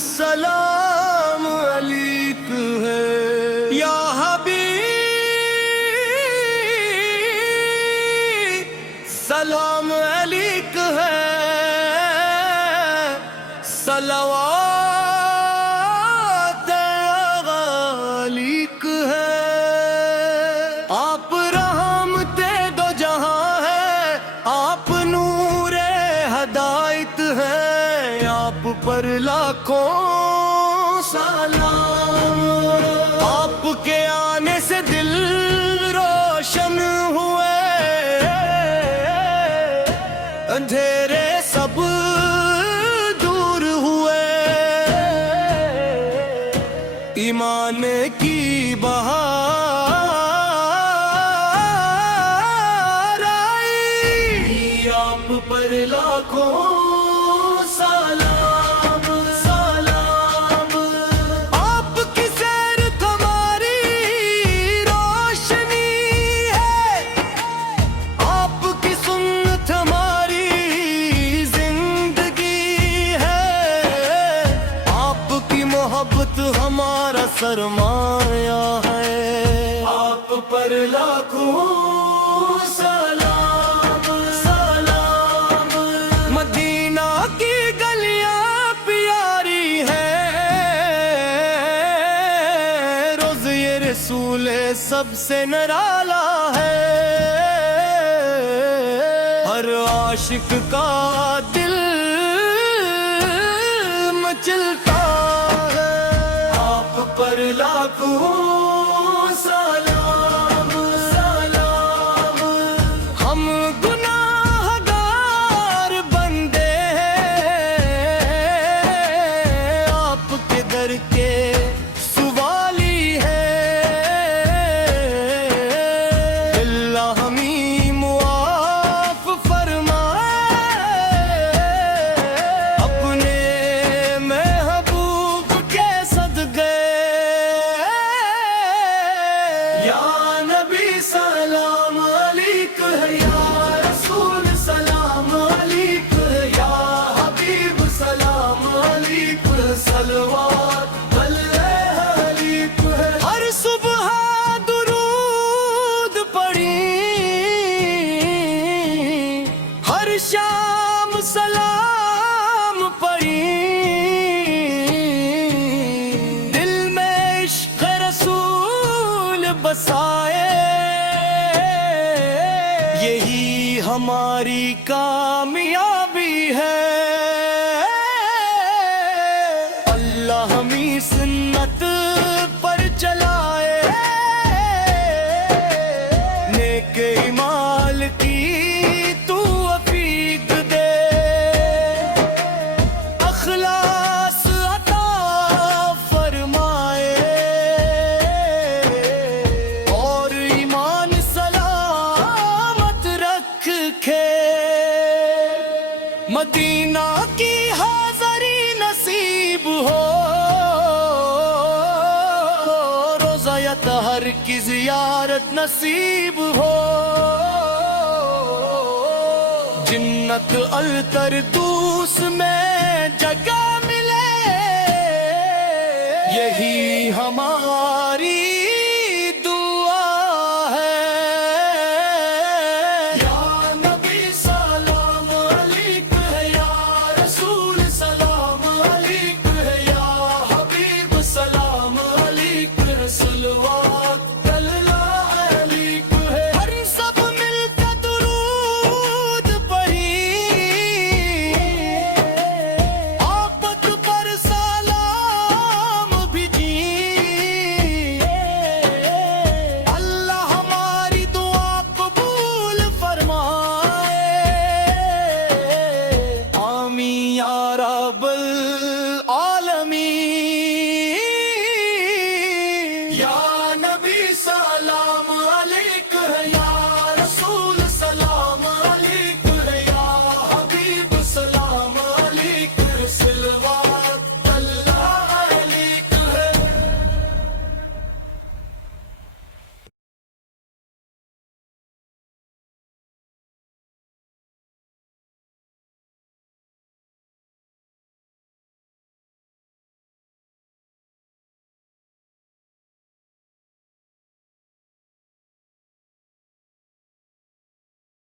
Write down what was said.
सलाम अलीक है या हबीब, सलाम अलीक है, सलवात अलीक है। आप रहमते दो जहां है, आप नूरे हदायत है, आप पर लाखों सलाम। आपके आने से दिल रोशन हुए, अंधेरे सब दूर हुए, ईमान की बहार आई। आप पर लाखों सलाम सलाम। आपकी सैर तुम्हारी रोशनी है, आपकी सुन्नत हमारी जिंदगी है, आपकी मोहब्बत हमारा सरमाया है। आप पर लाखों सलाम सलाम। मदीना की गलियां प्यारी हैं, रोज़ ये रसूल सबसे निराला है, हर आशिक का दिल मचलता है। आप पर लाखों सलाम सलाम। हम गुनाहगार बंदे हैं, आपके दर के सुवाली है, अल्लाह हमें मुआफ फरमाए, अपने महबूब के सदक़े। या नबी सलाम अलैक है, या रसूल सलाम अलैक है, या हबीब सलाम अलैक, सलवात अलैक है। हर सुबह दुरूद पढ़ी, हर शाम सलाम पढ़ी, दिल में इश्क़ रसूल बसाए, यही हमारी कामयाबी है। अल्लाह हमें सुन्नत पर चलाए, नेक ईमाल की तू अफीक दे, अखलास अता फरमाए, और ईमान सलामत रखे। मदीना की हाज़री नसीब हो, रोज़ा या तहर की ज़ियारत नसीब हो, जन्नत अलतर दूस में जगह मिले, यही हमारी दुआ है। या नबी सलाम अलैक है, या रसूल सलाम अलैक है, या हबीब सलाम अलैक, सलवात अलैक है। हर सब मिलकर दुरूद पढ़ी, आफत पर सलाम भेजी, अल्लाह हमारी दुआ कबूल फरमाए। आमीन या रब्बल